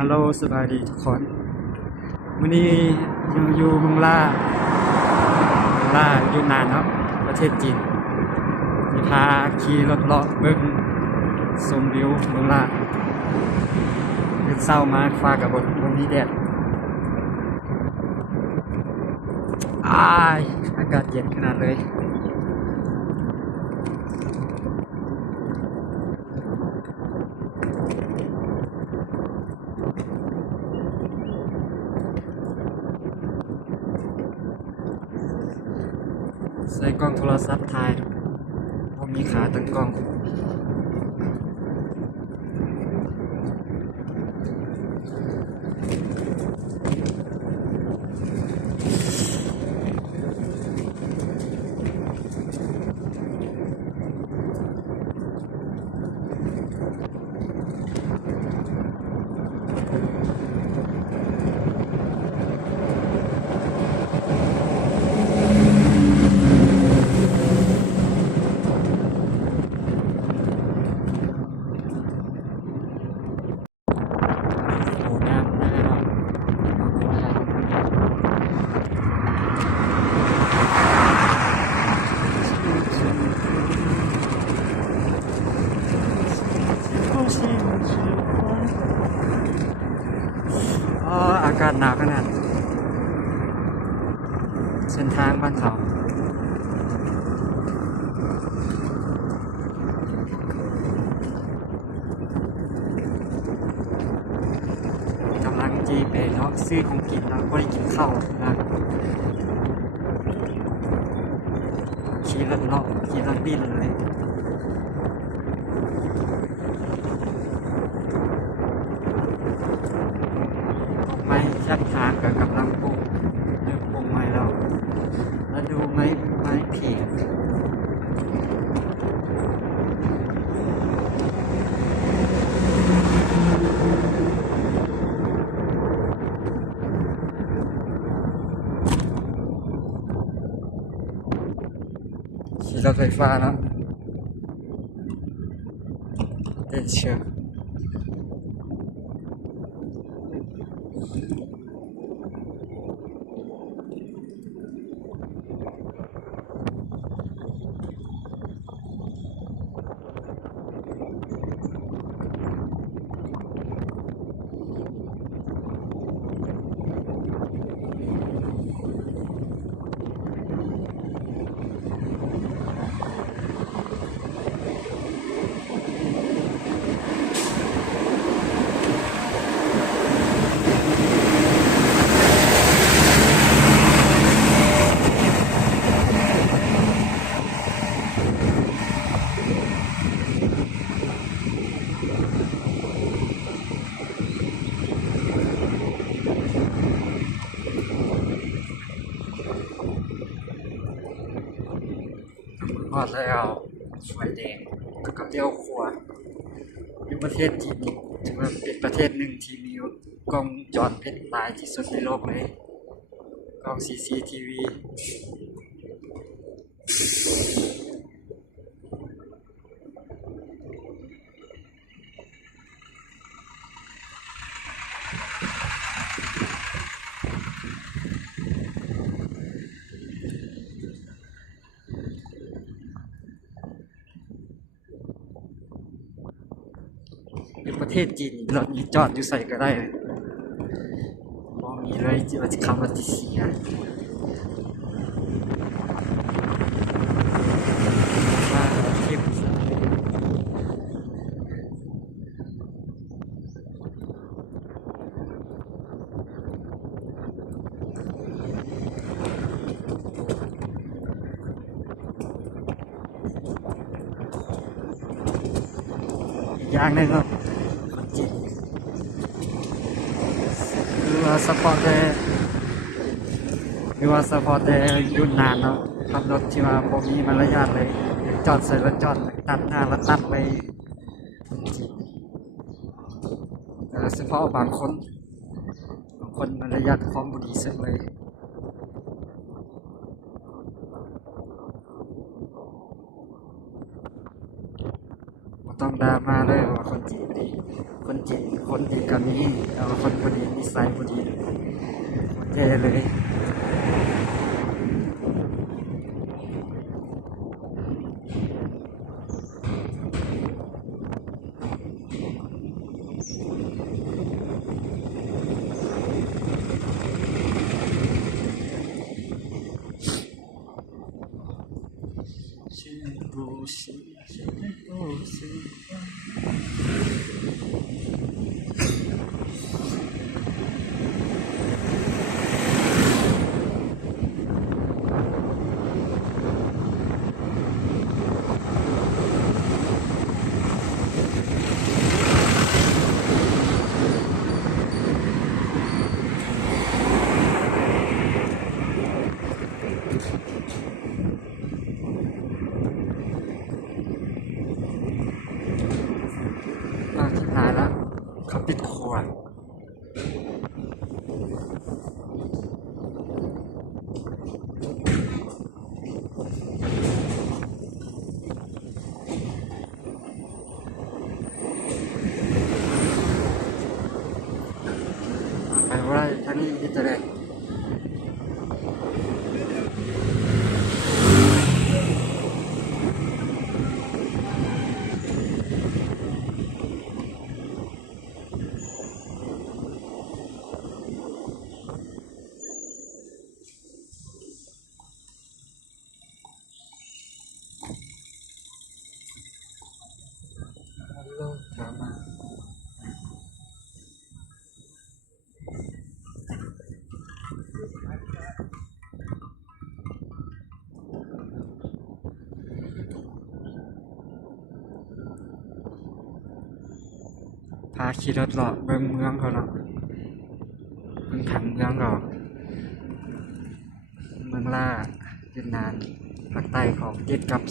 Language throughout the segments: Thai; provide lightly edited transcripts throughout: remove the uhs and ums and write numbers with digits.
ฮัลโหลสบายดีทุกคนวันนี้ยังอยู่เมืองล่าอยู่นานเนาะประเทศจีนจะพาขี่รถเลาะเบิ่งชมวิวเมืองล่าตื่นเช้ามาฟ้ากับบนนี้แดดอากาศเย็นขนาดเลยใส่กล้องโทรศัพท์ถ่ายผมมีขาตั้งกล้องโอ้น้ำนะเนาะอากาศหนาวขนาดเส้นทางบ้านเขากำลังจีไปเนาะซื้อของกินแล้วก็ได้กินข้าวนะขี่รถเลาะขี่รถบินเลยไม้ชักทางกับกำลังปลูกเริ่มปลูกไม้แล้วดูไม้เพียงขี่รถไฟฟ้าเนาะเดินเชือกพอดแล้วสวยแดงกับเตี้ยวขัวอยู่ประเทศจีนถือว่าเป็นประเทศหนึ่งที่มีกล้องจอดเพชรหลายที่สุดในโลกเลยกล้อง CCTV อยู่ประเทศจีนรถนี้จอดอยู่ใส่ก็ได้เลยมองมีเลยที่ว่าจะคำว่าติเสียมาเทียบอีกอย่างหนึงครับคนจีนคือว่าสปอร์ตยุ่นนานเนาะขับรถที่ว่าบ่มีมารยาทเลยจอดใส่รถจอดตัดหน้าแล้วตัดไปแต่เฉพาะบางคนมารยาทความบุดีสุดเลยบ่ต้องดราม่าเลยว่าคนจีนบ่ดี คนจีนคนดีก็มีคนบ่ดีนิสัยบ่ดีแท้เลยเขาปิดครัวไปว่าท่านนี้จะได้ถามมาพาขี่รถเลาะเบิ่งเมืองเขาเนาะเบิ่งผังเมืองเขาเมืองล่าเวียดนามภาคใต้ของติดกับ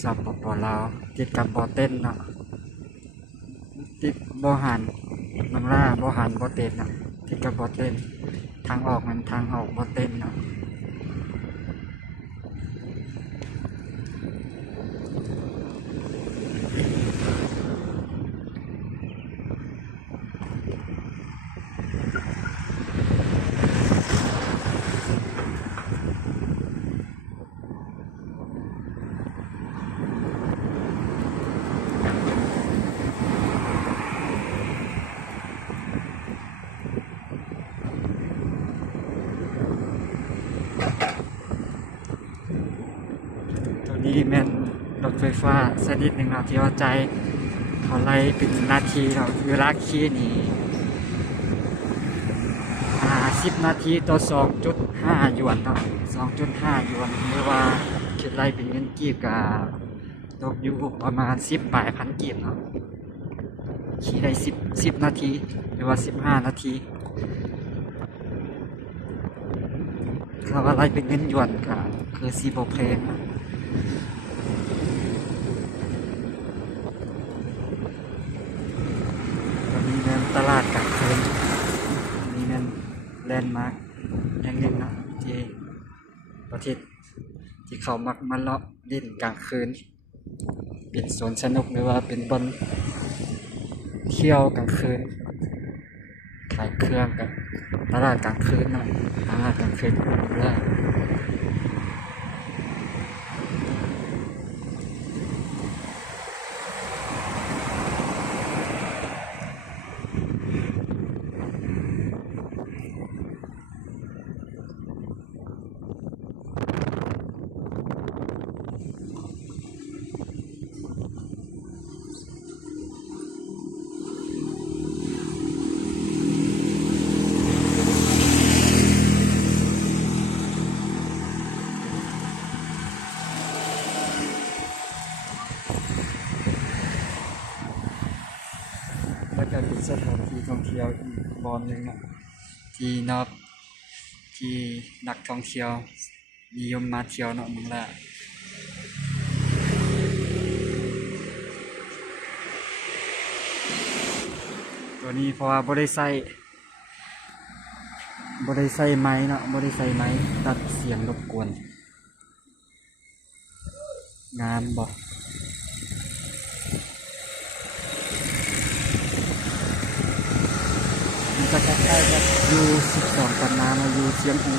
สปป.ลาวติดกับบ่อเต้นเนาะติดบ่หันเมืองล่าบ่หันบ่เต้นเนาะติดกับบ่อเต้นทางออกมันทางออกบ่เต้นเนาะนี่แม่นรถไฟฟ้าชนิดหนึ่งเนาะที่ว่าใจเขาไล่เป็นนาทีเนาะเวลาขี่นี่10 นาทีต่อ 2.5 หยวนเนาะ 2.5 หยวนหรือว่าคิดไล่เป็นเงินกีบก็ตกอยู่ประมาณ10 ปลายพันกีบเนาะขี่ได้10 นาทีหรือว่า15 นาทีถ้าว่าไล่เป็นเงินหยวนก็คือสิบ่แพงนะตลาดกลางคืนนี่แม่นแลนด์มาร์คอย่างหนึ่งเนาะที่ประเทศที่เขามักมาเลาะเล่นกลางคืนเป็นสวนสนุกหรือว่าเป็นบ่อนเที่ยวกลางคืนขายเครื่องกับตลาดกลางคืนเนาะตลาดกลางคืนแล้วก็เป็นสถานที่ท่องเที่ยวอีกบ่อนหนึ่งนะที่นักท่องเที่ยวนิยมมาเที่ยวเนาะเมืองละตัวนี้เพราะว่าบ่ได้ใส่ไม้เนาะบ่ได้ใส่ไม้ตัดเสียงรบกวนงานบ่ มันจะใกล้ๆกับอยู่12 กันนามาอยู่เชียงอี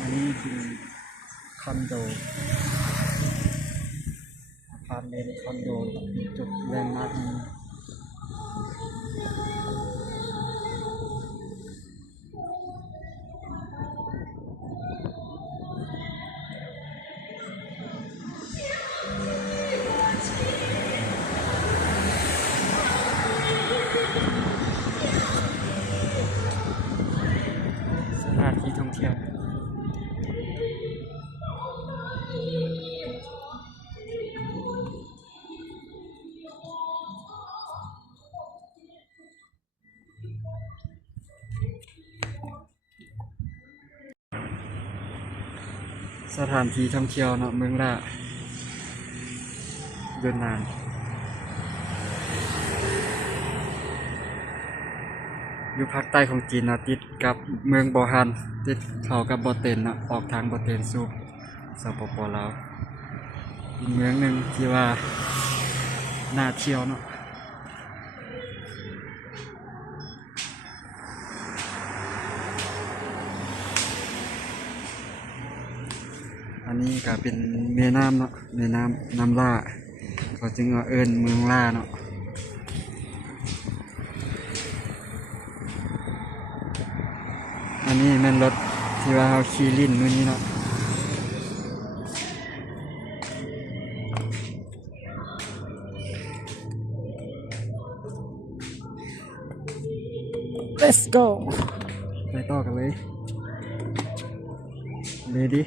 อันนี้คือคอนโดอพาร์ตเมนต์คอนโดจุดแลนด์มาร์คนี้สถานที่ท่องเที่ยวสถานที่ท่องเที่ยวเนาะเมืองละเดินนานอยู่ภาคใต้ของจีนเนาะติดกับเมืองบอฮันติดเข้ากับบอเตนเนาะออกทางบอเตนสู่สปปลาวอีกเมืองหนึ่งที่ว่าน่าเที่ยวเนาะอันนี้ก็เป็นแม่น้ำเนาะแม่น้ำน้ำล่าเขาจึงว่าเอิ้นเมืองล่าเนาะอันนี้แม่นรถที่ว่าเขาขี่ลิ้นนู่นนี่เนาะLet's go ไปต่อกันเลยReady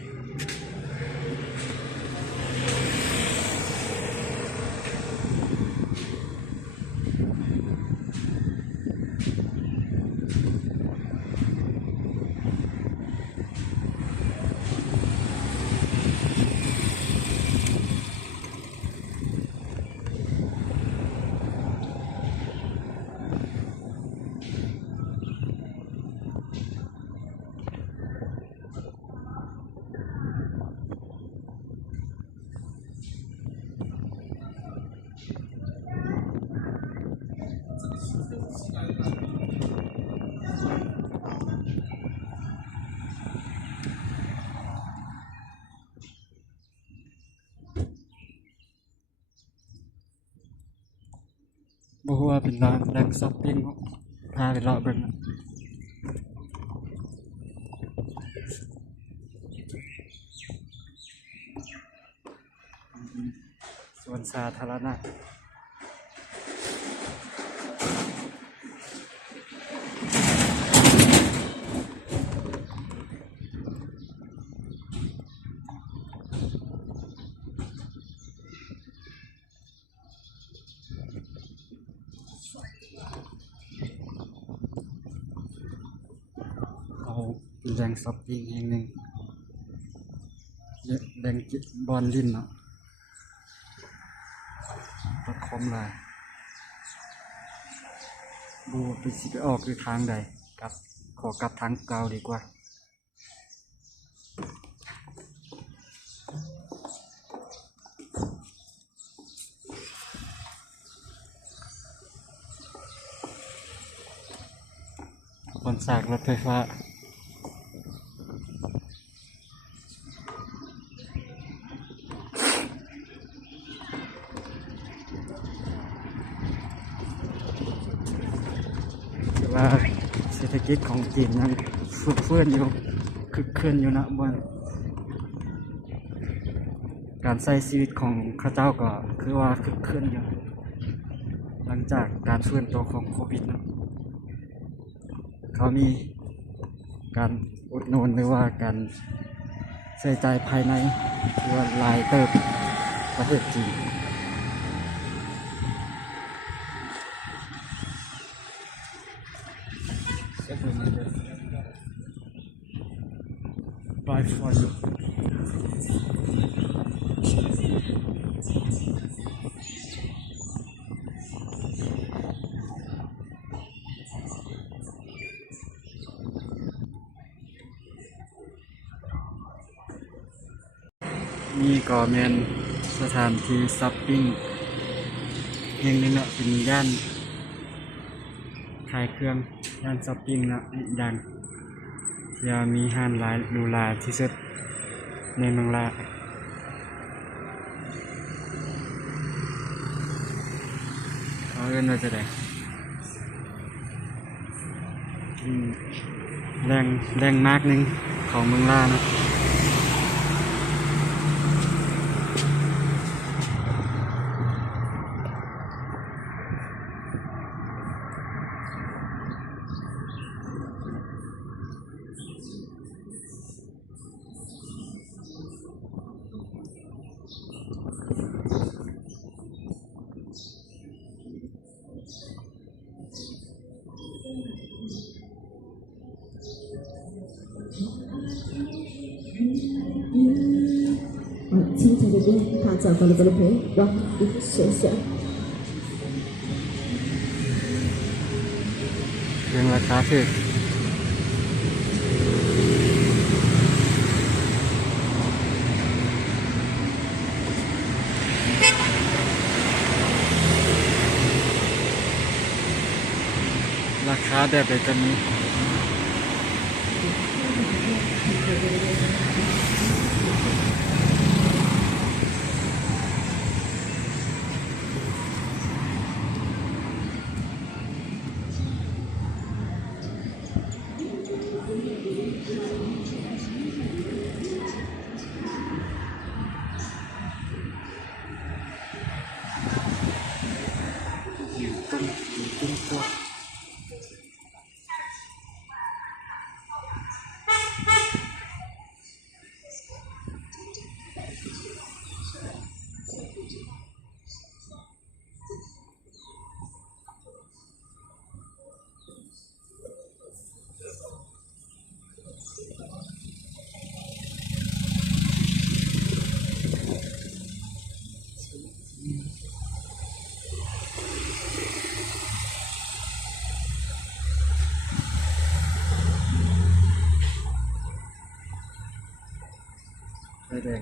บ่ฮู้ว่าเป็นร้านแหล่งช้อปปิ้งเนาะพาไปเลาะเบิ่งนะสวนสาธารณะเขาเป็นแหล่งช้อปปิ้งแห่งหนึ่งแหล่งบอลลินเนาะ.com หลายบ่ไปสิไปออกคือทางใดกับขอกลับทางเก่าดีกว่าคนสากรถไฟฟ้าแต่ว่าเศรษฐกิจของจีนนั้นฟุ่มเฟือยอยู่คึกคืนอยู่นะบนการใช้ชีวิตของเขาเจ้าก็คือว่าคึกคืนอยู่หลังจากการฟื้นตัวของโควิดนะเขามีการอุดหนุนหรือว่าการใช้จ่ายภายในที่ว่าหลายเติบประเทศจีน Buy for you อ นี่ก็แม่นสถานที่ช้อปปิ้งแห่งหนึงเนาะเป็นย่านขายเครื่องย่านช้อปปิ้งเนาะดังที่มีห้านหลายหรูหราที่สุดในเมืองลาวเขาเอิ้นว่าจะได้แรงมากหนึงของเมืองลาวเนาะ青菜这边他找到了这个朋友，哇，一个学生。 เครื่องราคาถูกราคาแบบใดก็มีตุ้มพวกแดง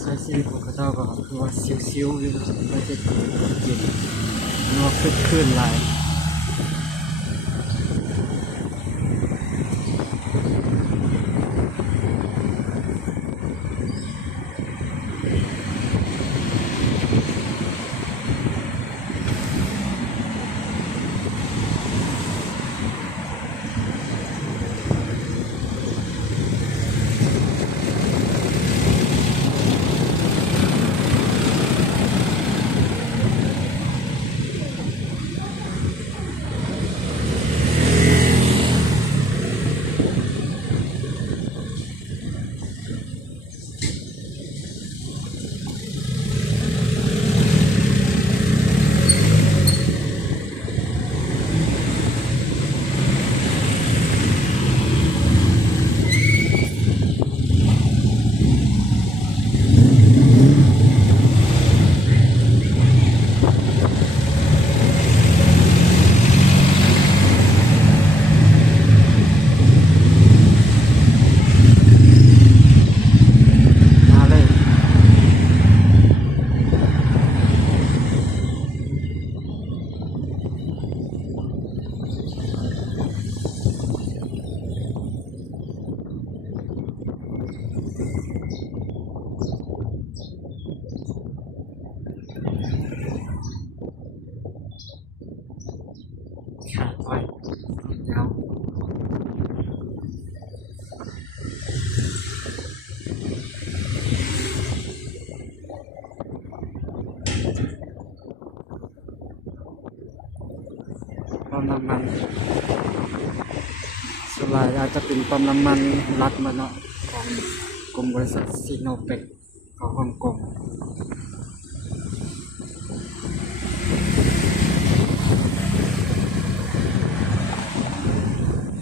ใช้ชีวิตของเขาเจ้าก็คือว่าซิวๆอยู่เนาะไม่ใช่กินมันว่าขึ้นหลายขาดไว้ยาวปั๊มน้ำมันส่วนใหญ่อาจจะเป็นปั๊มน้ำมันรัฐมาเนาะของกรมบริษัทซีโนเปกของฮ่องกง เ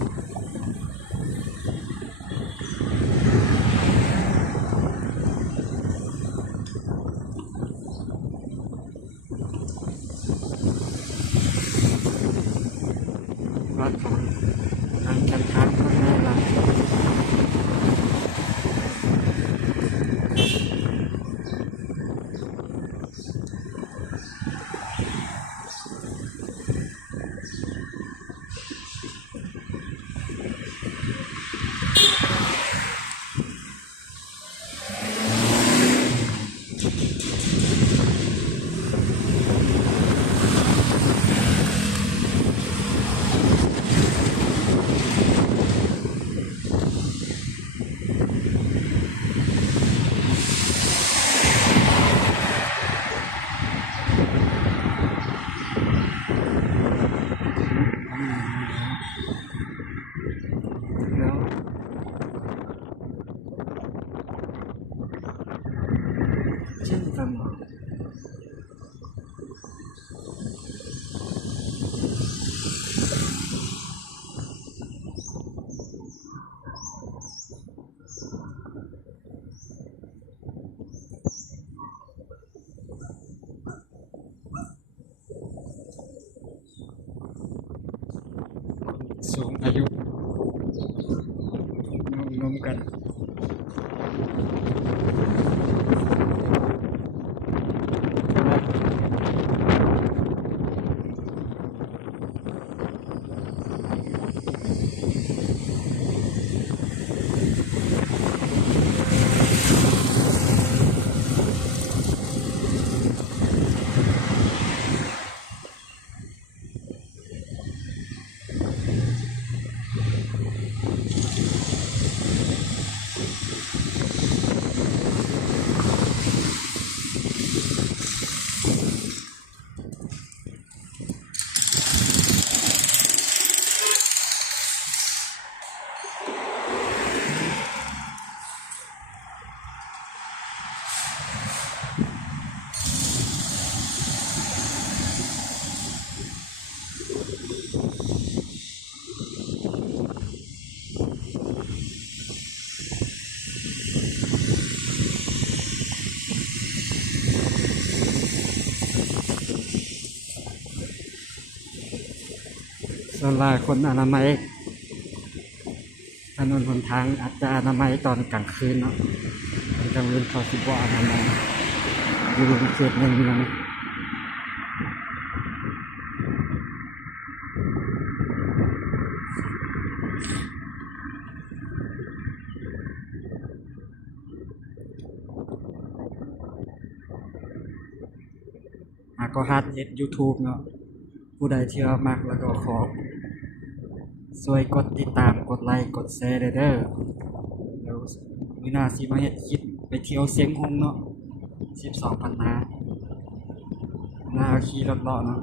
เช่นกันเนาะสูงอายุนมกันส่วนหลายคนอนามัยถนนหนทางอาจจะอนามัยตอนกลางคืนเนาะตอนกลางคืนเขาสิบ่อนามัยอยู่ในเขตเมืองก็ฮัดเฮ็ด YouTube เนาะผู้ใดที่ว่ามักแล้วก็ขอช่วยกดติดตามกดไลค์กดแชร์เด้อเดี๋ยวมื้อหน้าสิมาเฮ็ดคลิปไปเที่ยวเสียงฮงเนาะ12,000 นาหน้าขี่รถเลาะเนาะ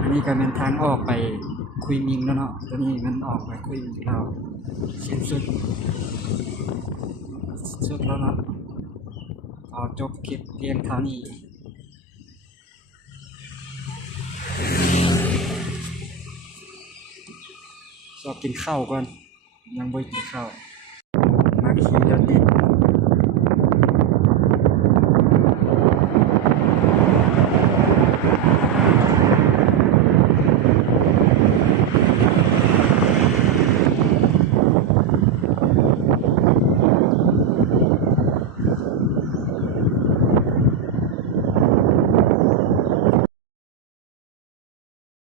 อันนี้ก็เป็นทางออกไปคุยมิงแล้วเนาะตอนนี้มันออกไปคุยมิงเราสิ้นสุดแล้วเนาะขอจบคลิปเพียงเท่านี้ชอบกินข้าวก่อนยังบ่กินข้าว